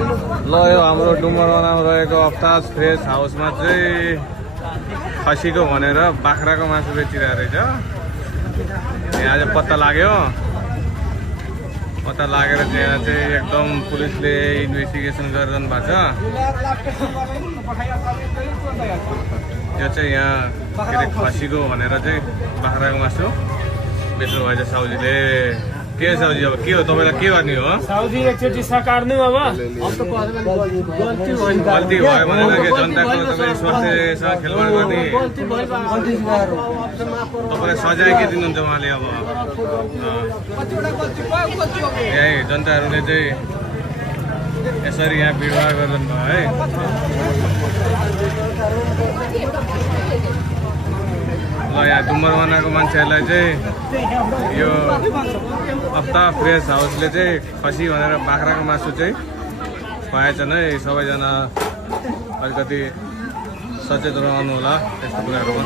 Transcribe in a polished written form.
ल यो हाम्रो डुमरवनामा रहेको अफ्ताज फ्रेस हाउसमा चाहिँ खसीको भनेर बाख्राको मासु बेचिरहेको रहेछ। यहाँ चाहिँ पत्ता लाग्यो, पत्ता लागेर त्यहाँ चाहिँ एकदम पुलिसले इन्भेस्टिगेसन गरिरहनु भएको छ। यो चाहिँ यहाँ के अरे खसीको भनेर चाहिँ बाख्राको मासु बेच्नु भएछ साउजीले। के साउजी अब के हो तपाईँलाई के गर्ने हो? साउजी एकचोटि सकार्नु अब गल्ती भयो भनेर के जनताको तपाईँ स्वास्थ्यसँग खेलवाड गर्ने तपाईँलाई सजाय के दिनुहुन्छ उहाँले? अब यही जनताहरूले चाहिँ यसरी यहाँ भिडभाड गरिरहनु भयो है। ल यहाँ डुमरवनाको मान्छेहरूलाई चाहिँ यो अफ्ताब फ्रेस हाउसले चाहिँ खसी भनेर बाख्राको मासु चाहिँ खुवाएछन् है। सबैजना अलिकति सचेत रहनु होला यस्तो कुराहरूमा।